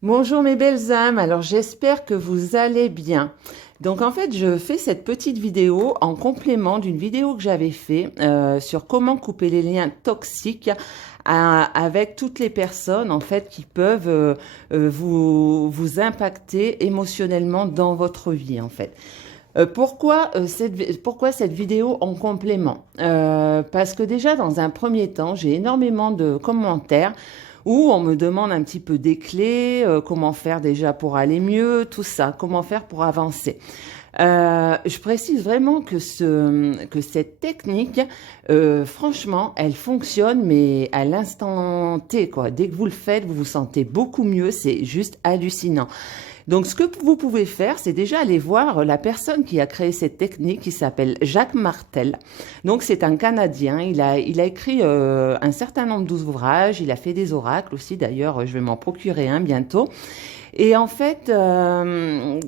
Bonjour mes belles âmes, alors j'espère que vous allez bien. Donc en fait, je fais cette petite vidéo en complément d'une vidéo que j'avais fait sur comment couper les liens toxiques avec toutes les personnes en fait qui peuvent vous impacter émotionnellement dans votre vie en fait. Pourquoi cette vidéo en complément? Parce que déjà, dans un premier temps, j'ai énormément de commentaires où on me demande un petit peu des clés, comment faire déjà pour aller mieux, tout ça, comment faire pour avancer. Je précise vraiment que cette technique, franchement, elle fonctionne, mais à l'instant T, quoi. Dès que vous le faites, vous vous sentez beaucoup mieux, c'est juste hallucinant. Donc, ce que vous pouvez faire, c'est déjà aller voir la personne qui a créé cette technique, qui s'appelle Jacques Martel. Donc, c'est un Canadien. Il a écrit un certain nombre d'ouvrages. Il a fait des oracles aussi. D'ailleurs, je vais m'en procurer un bientôt. Et en fait,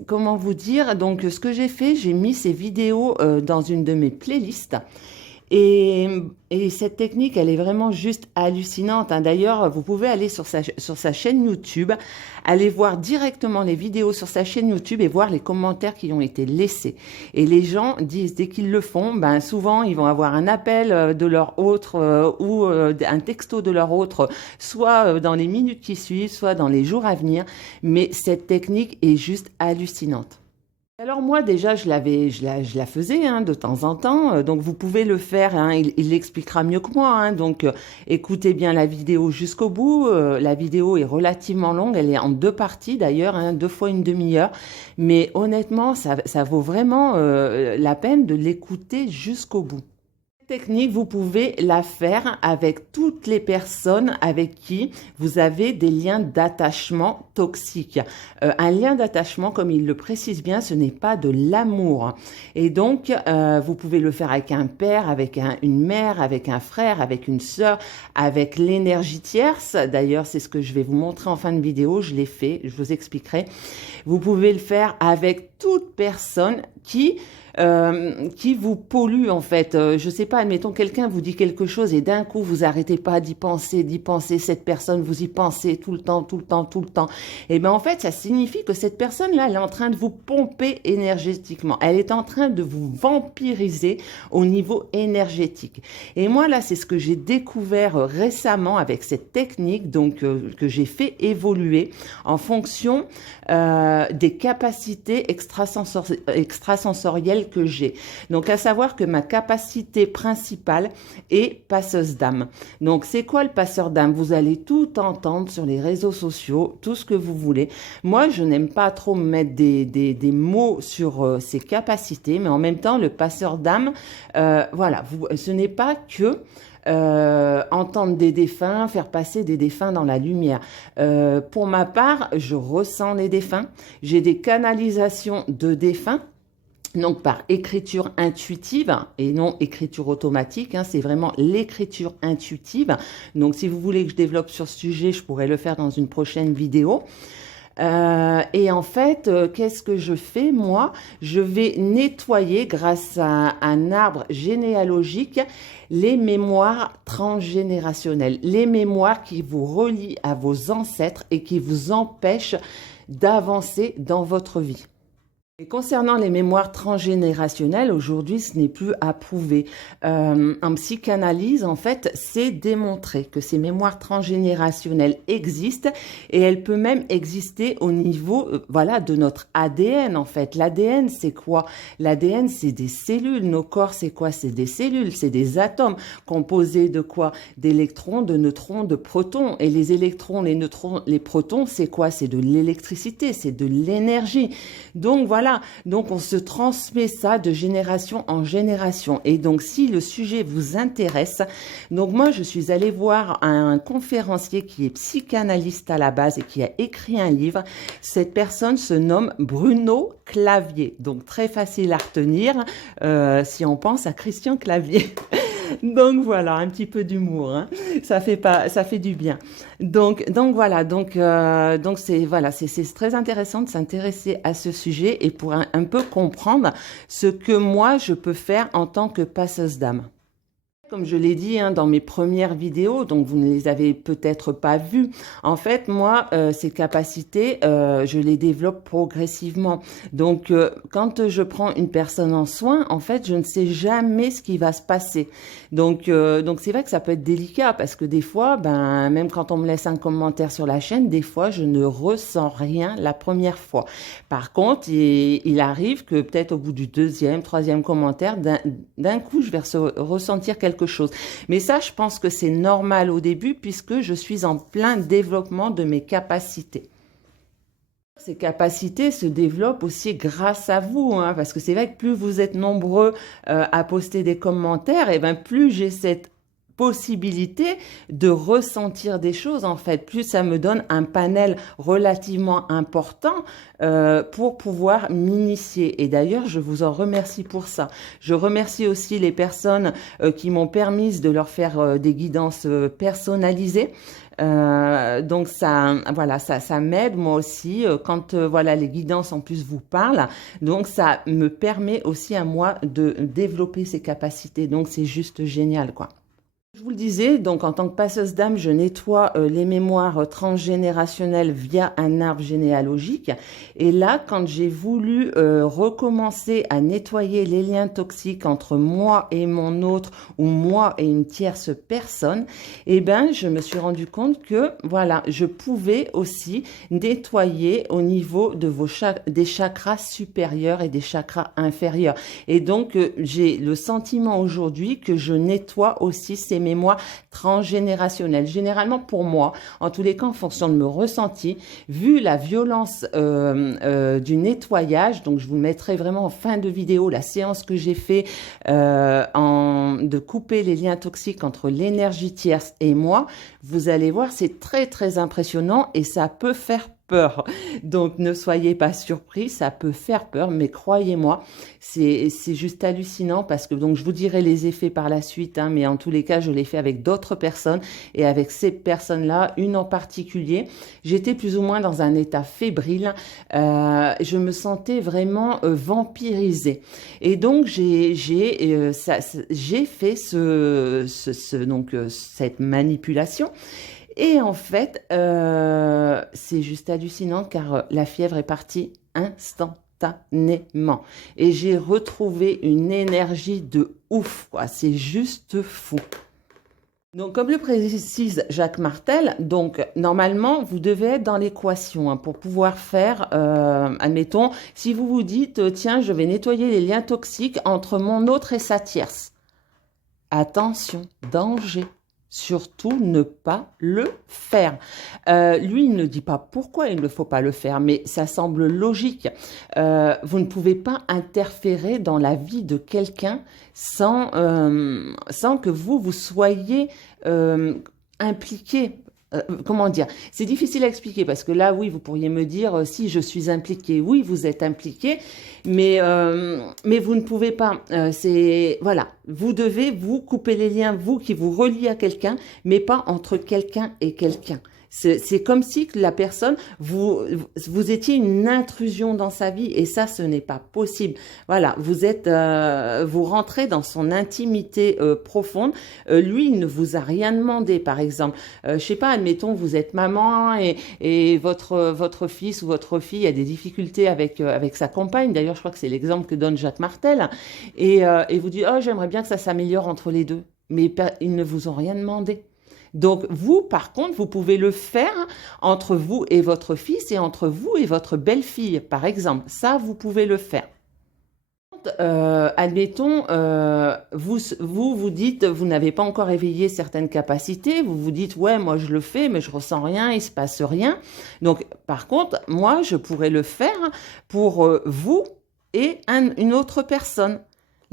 comment vous dire? Donc, ce que j'ai fait, j'ai mis ces vidéos dans une de mes playlists. Et, et cette technique, elle est vraiment juste hallucinante, hein. D'ailleurs, vous pouvez aller sur sa chaîne YouTube, aller voir directement les vidéos sur sa chaîne YouTube et voir les commentaires qui ont été laissés. Et les gens disent, dès qu'ils le font, ben souvent, ils vont avoir un appel de leur autre ou un texto de leur autre, soit dans les minutes qui suivent, soit dans les jours à venir. Mais cette technique est juste hallucinante. Alors moi déjà je la faisais hein, de temps en temps, donc vous pouvez le faire, hein, il l'expliquera mieux que moi, hein, donc écoutez bien la vidéo jusqu'au bout. La vidéo est relativement longue, elle est en deux parties d'ailleurs, hein, deux fois une demi-heure, mais honnêtement ça vaut vraiment la peine de l'écouter jusqu'au bout. Technique, vous pouvez la faire avec toutes les personnes avec qui vous avez des liens d'attachement toxiques. Un lien d'attachement, comme il le précise bien, ce n'est pas de l'amour. Et donc, vous pouvez le faire avec un père, avec une mère, avec un frère, avec une sœur, avec l'énergie tierce. D'ailleurs, c'est ce que je vais vous montrer en fin de vidéo. Je l'ai fait, je vous expliquerai. Vous pouvez le faire avec toute personne qui vous pollue en fait. Je sais pas, admettons quelqu'un vous dit quelque chose et d'un coup vous arrêtez pas d'y penser, cette personne vous y pensez tout le temps, tout le temps, tout le temps. Et bien en fait ça signifie que cette personne-là elle est en train de vous pomper énergétiquement. Elle est en train de vous vampiriser au niveau énergétique. Et moi là c'est ce que j'ai découvert récemment avec cette technique donc que j'ai fait évoluer en fonction des capacités extrasensorielles que j'ai. Donc, à savoir que ma capacité principale est passeuse d'âme. Donc, c'est quoi le passeur d'âme? Vous allez tout entendre sur les réseaux sociaux, tout ce que vous voulez. Moi, je n'aime pas trop mettre des mots sur ces capacités, mais en même temps, le passeur d'âme, voilà, ce n'est pas que entendre des défunts, faire passer des défunts dans la lumière. Pour ma part, je ressens les défunts. J'ai des canalisations de défunts. Donc par écriture intuitive et non écriture automatique, hein, c'est vraiment l'écriture intuitive. Donc si vous voulez que je développe sur ce sujet, je pourrais le faire dans une prochaine vidéo. Et en fait, qu'est-ce que je fais moi? Je vais nettoyer grâce à un arbre généalogique les mémoires transgénérationnelles, les mémoires qui vous relient à vos ancêtres et qui vous empêchent d'avancer dans votre vie. Et concernant les mémoires transgénérationnelles, aujourd'hui, ce n'est plus approuvé. En psychanalyse, en fait, c'est démontré que ces mémoires transgénérationnelles existent et elles peuvent même exister au niveau, voilà, de notre ADN, en fait. L'ADN, c'est quoi? L'ADN, c'est des cellules. Nos corps, c'est quoi? C'est des cellules, c'est des atomes composés de quoi? D'électrons, de neutrons, de protons. Et les électrons, les neutrons, les protons, c'est quoi? C'est de l'électricité, c'est de l'énergie. Donc, voilà. Donc on se transmet ça de génération en génération. Et donc si le sujet vous intéresse, donc moi je suis allée voir un conférencier qui est psychanalyste à la base et qui a écrit un livre. Cette personne se nomme Bruno Clavier. Donc très facile à retenir si on pense à Christian Clavier. Donc voilà, un petit peu d'humour, hein. Ça fait du bien. Donc voilà, donc c'est très intéressant de s'intéresser à ce sujet et pour un peu comprendre ce que moi je peux faire en tant que passeuse d'âme. Comme je l'ai dit dans mes premières vidéos, donc vous ne les avez peut-être pas vues. En fait, moi, ces capacités, je les développe progressivement. Donc, quand je prends une personne en soin, en fait, je ne sais jamais ce qui va se passer. Donc c'est vrai que ça peut être délicat parce que des fois, même quand on me laisse un commentaire sur la chaîne, des fois, je ne ressens rien la première fois. Par contre, il arrive que peut-être au bout du deuxième, troisième commentaire, d'un coup, je vais ressentir quelque chose. Mais ça, je pense que c'est normal au début puisque je suis en plein développement de mes capacités. Ces capacités se développent aussi grâce à vous, parce que c'est vrai que plus vous êtes nombreux à poster des commentaires, et plus j'ai cette possibilité de ressentir des choses en fait, plus ça me donne un panel relativement important pour pouvoir m'initier. Et d'ailleurs, je vous en remercie pour ça. Je remercie aussi les personnes qui m'ont permis de leur faire des guidances personnalisées. Donc ça m'aide moi aussi quand les guidances en plus vous parlent. Donc ça me permet aussi à moi de développer ces capacités. Donc c'est juste génial quoi. Je vous le disais, donc en tant que passeuse d'âme, je nettoie les mémoires transgénérationnelles via un arbre généalogique. Et là, quand j'ai voulu recommencer à nettoyer les liens toxiques entre moi et mon autre ou moi et une tierce personne, je me suis rendu compte que je pouvais aussi nettoyer au niveau de des chakras supérieurs et des chakras inférieurs. Et donc, j'ai le sentiment aujourd'hui que je nettoie aussi ces mémoires transgénérationnelles. Généralement pour moi, en tous les cas en fonction de mes ressentis, vu la violence du nettoyage, donc je vous mettrai vraiment en fin de vidéo la séance que j'ai fait de couper les liens toxiques entre l'énergie tierce et moi, vous allez voir, c'est très très impressionnant et ça peut faire peur. Donc ne soyez pas surpris, ça peut faire peur, mais croyez-moi, c'est juste hallucinant parce que donc je vous dirai les effets par la suite, mais en tous les cas, je l'ai fait avec d'autres personnes et avec ces personnes-là, une en particulier, j'étais plus ou moins dans un état fébrile, je me sentais vraiment vampirisée. Et donc j'ai fait cette manipulation. Et en fait, c'est juste hallucinant car la fièvre est partie instantanément. Et j'ai retrouvé une énergie de ouf, quoi. C'est juste fou. Donc, comme le précise Jacques Martel, donc normalement, vous devez être dans l'équation pour pouvoir faire, admettons, si vous vous dites, tiens, je vais nettoyer les liens toxiques entre mon autre et sa tierce. Attention, danger. Surtout ne pas le faire. Lui, il ne dit pas pourquoi il ne faut pas le faire, mais ça semble logique. Vous ne pouvez pas interférer dans la vie de quelqu'un sans que vous soyez impliqué. Comment dire? C'est difficile à expliquer parce que là, oui, vous pourriez me dire si je suis impliquée. Oui, vous êtes impliqué, mais vous ne pouvez pas. Vous devez vous couper les liens, vous qui vous reliez à quelqu'un, mais pas entre quelqu'un et quelqu'un. C'est comme si la personne, vous étiez une intrusion dans sa vie et ça, ce n'est pas possible. Voilà, vous rentrez dans son intimité profonde. Lui, il ne vous a rien demandé, par exemple. Je sais pas, admettons, vous êtes maman et votre fils ou votre fille a des difficultés avec sa compagne. D'ailleurs, je crois que c'est l'exemple que donne Jacques Martel. Et vous dites, oh, j'aimerais bien que ça s'améliore entre les deux. Mais ils ne vous ont rien demandé. Donc, vous, par contre, vous pouvez le faire entre vous et votre fils et entre vous et votre belle-fille, par exemple. Ça, vous pouvez le faire. Admettons, vous dites, vous n'avez pas encore éveillé certaines capacités, vous vous dites, ouais, moi je le fais, mais je ressens rien, il se passe rien. Donc, par contre, moi, je pourrais le faire pour vous et une autre personne.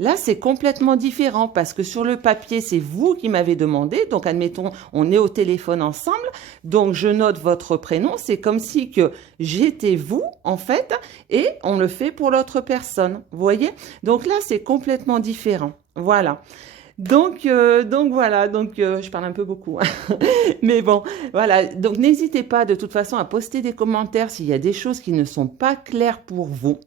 Là, c'est complètement différent parce que sur le papier, c'est vous qui m'avez demandé. Donc, admettons, on est au téléphone ensemble. Donc, je note votre prénom. C'est comme si que j'étais vous, en fait, et on le fait pour l'autre personne. Vous voyez? Donc là, c'est complètement différent. Voilà. Donc voilà, je parle un peu beaucoup, mais bon, voilà. Donc, n'hésitez pas de toute façon à poster des commentaires s'il y a des choses qui ne sont pas claires pour vous.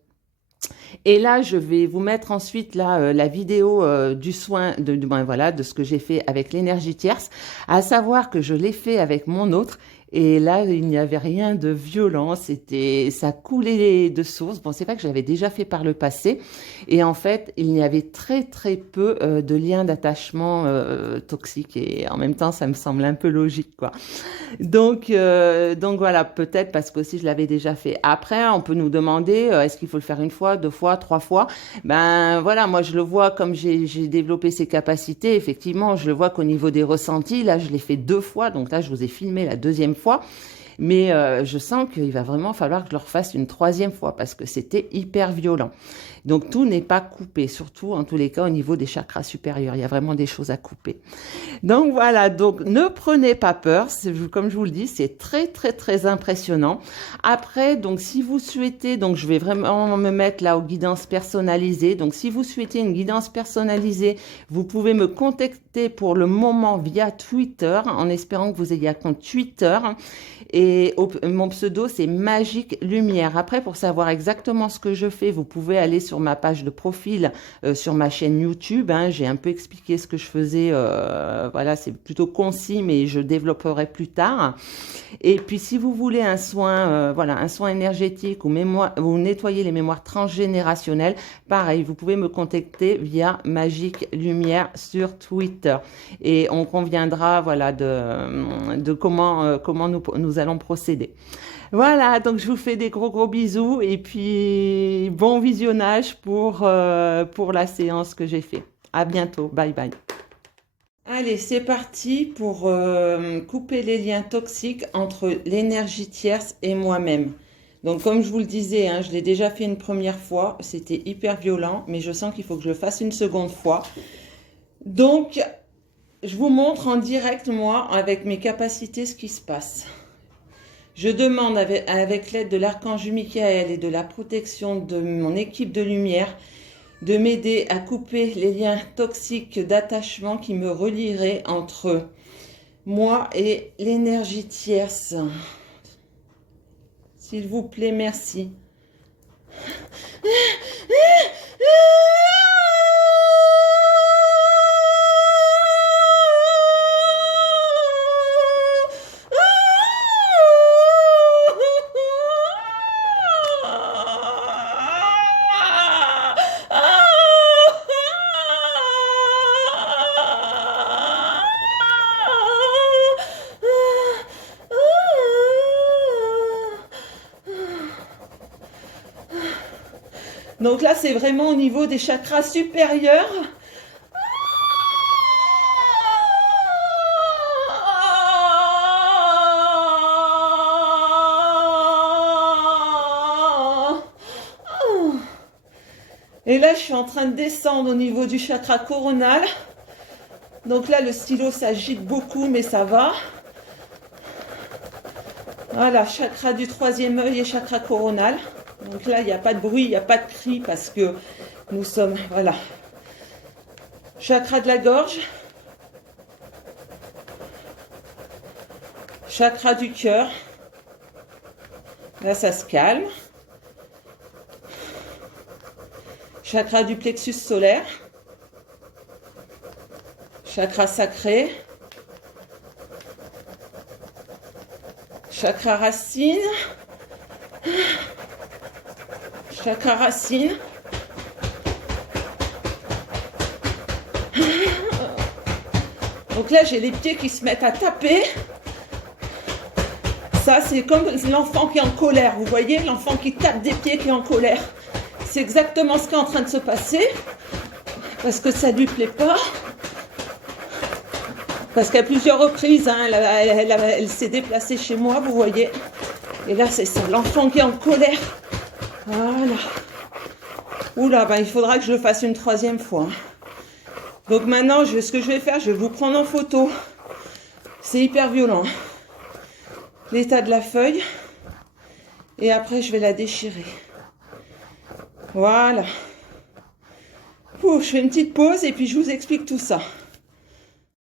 Et là, je vais vous mettre ensuite là, la vidéo du soin, ben, voilà, de ce que j'ai fait avec l'énergie tierce, à savoir que je l'ai fait avec mon autre. Et là, il n'y avait rien de violent, ça coulait de source. Bon, c'est vrai que je l'avais déjà fait par le passé. Et en fait, il y avait très, très peu de liens d'attachement toxiques. Et en même temps, ça me semble un peu logique, quoi. Donc voilà, peut-être parce qu'aussi je l'avais déjà fait. Après, on peut nous demander, est-ce qu'il faut le faire une fois, deux fois, trois fois? Ben voilà, moi je le vois comme j'ai développé ces capacités. Effectivement, je le vois qu'au niveau des ressentis, là je l'ai fait deux fois. Donc là, je vous ai filmé la deuxième fois. Mais je sens qu'il va vraiment falloir que je le refasse une troisième fois parce que c'était hyper violent. Donc tout n'est pas coupé, surtout en tous les cas au niveau des chakras supérieurs. Il y a vraiment des choses à couper. Donc voilà, donc ne prenez pas peur, comme je vous le dis, c'est très très très impressionnant. Après, donc si vous souhaitez, donc je vais vraiment me mettre là aux guidances personnalisées. Donc si vous souhaitez une guidance personnalisée, vous pouvez me contacter pour le moment via Twitter, en espérant que vous ayez un compte Twitter. Et mon pseudo, c'est Magique Lumière. Après, pour savoir exactement ce que je fais, vous pouvez aller sur ma page de profil, sur ma chaîne YouTube. Hein. J'ai un peu expliqué ce que je faisais. Voilà, c'est plutôt concis, mais je développerai plus tard. Et puis, si vous voulez un soin, voilà, un soin énergétique ou nettoyer les mémoires transgénérationnelles, pareil, vous pouvez me contacter via Magique Lumière sur Twitter. Et on conviendra, voilà, de comment nous allons procéder. Voilà, donc je vous fais des gros bisous et puis bon visionnage pour la séance que j'ai fait. À bientôt, bye bye. Allez, c'est parti pour couper les liens toxiques entre l'énergie tierce et moi-même. Donc comme je vous le disais, hein, je l'ai déjà fait une première fois, c'était hyper violent, mais je sens qu'il faut que je le fasse une seconde fois. Donc, je vous montre en direct, moi, avec mes capacités, ce qui se passe. Je demande avec l'aide de l'archange Michael et de la protection de mon équipe de lumière de m'aider à couper les liens toxiques d'attachement qui me relieraient entre moi et l'énergie tierce. S'il vous plaît, merci. Donc là, c'est vraiment au niveau des chakras supérieurs. Et là, je suis en train de descendre au niveau du chakra coronal. Donc là, le stylo s'agite beaucoup, mais ça va. Voilà, chakra du troisième œil et chakra coronal. Donc là, il n'y a pas de bruit, il n'y a pas de cri parce que nous sommes, voilà. Chakra de la gorge. Chakra du cœur. Là, ça se calme. Chakra du plexus solaire. Chakra sacré. Chakra racine. Chakra racine. Donc là, j'ai les pieds qui se mettent à taper. Ça, c'est comme l'enfant qui est en colère. Vous voyez, l'enfant qui tape des pieds qui est en colère. C'est exactement ce qui est en train de se passer. Parce que ça ne lui plaît pas. Parce qu'à plusieurs reprises, hein, elle s'est déplacée chez moi, vous voyez. Et là, c'est ça, l'enfant qui est en colère. Voilà. Oula, ben, il faudra que je le fasse une troisième fois. Donc maintenant, ce que je vais faire, je vais vous prendre en photo. C'est hyper violent. L'état de la feuille. Et après, je vais la déchirer. Voilà. Ouh, je fais une petite pause et puis je vous explique tout ça.